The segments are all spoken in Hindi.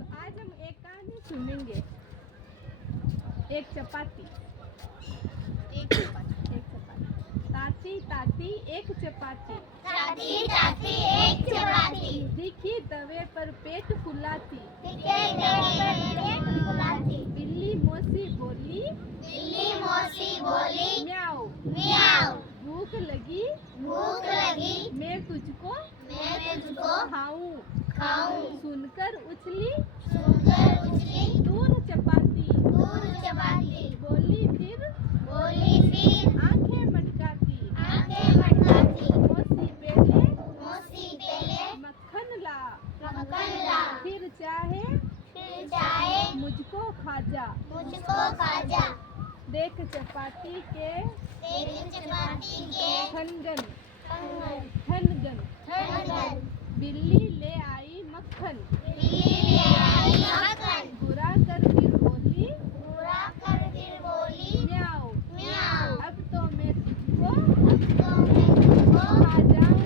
आज हम एक कहानी सुनेंगे। एक चपाती। एक चपाती। एक चपाती। ताती ताती एक चपाती। ताती ताती एक चपाती। दिखी तवे पर पेट फुलाती। दिखे तवे पर पेट फुलाती। बिल्ली मौसी बोली। बिल्ली मौसी बोली। म्याऊ म्याऊ। भूख लगी। भूख लगी। मैं तुझको खाऊं। खाऊं। सुनकर उछली। सुनकर उछली। दूर चपाती। दूर चपाती। बोली फिर। आंखें मटकाती। आंखें मटकाती। मौसी पहले। मौसी पहले मक्खन ला। मक्खन ला। फिर चाहे मुझको खाजा। मुझको खाजा। देख चपाती के देख चपाती के खनगन। खनगन। खनगन। खनगन। बिल्ली ले आई मक्खन। बिल्ली ले आई मक्खन। बुरा कर फिर बोली। बुरा कर फिर बोली। म्याऊ म्याऊ। अब तो मैं तुझको खा जाऊं।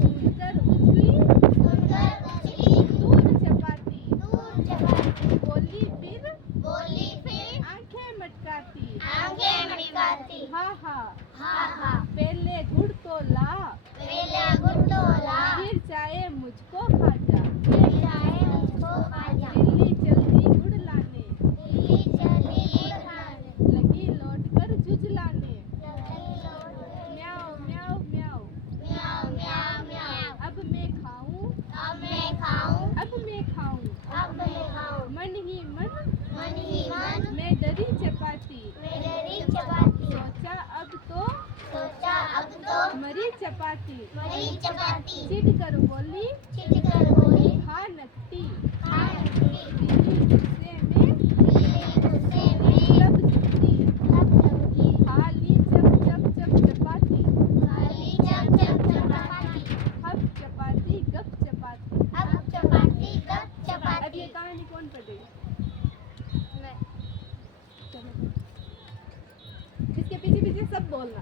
सुनकर उछली। दूर चपाती। बोली फिर। आंखें मटकाती। हा हा पहले गुड़ तो ला। फिर चाहे मुझको खाजा। बिल्ली जल्दी गुड़ लाने। लगी लौट कर झुझलाने। म्याऊ म्याऊ म्याऊ अब मैं खाऊं। मन ही मन मैं डरी चपाती। सोचा अब तो मरी चपाती। चिढ़ कर बोली। खा नकटी। बिल्ली गुस्से में तब झपटी। खा ली चप चपाती। अब चपाती गप चपाती। अब ये कहानी कौन पढ़ेगा? चलो इसके पीछे पीछे सब बोलना।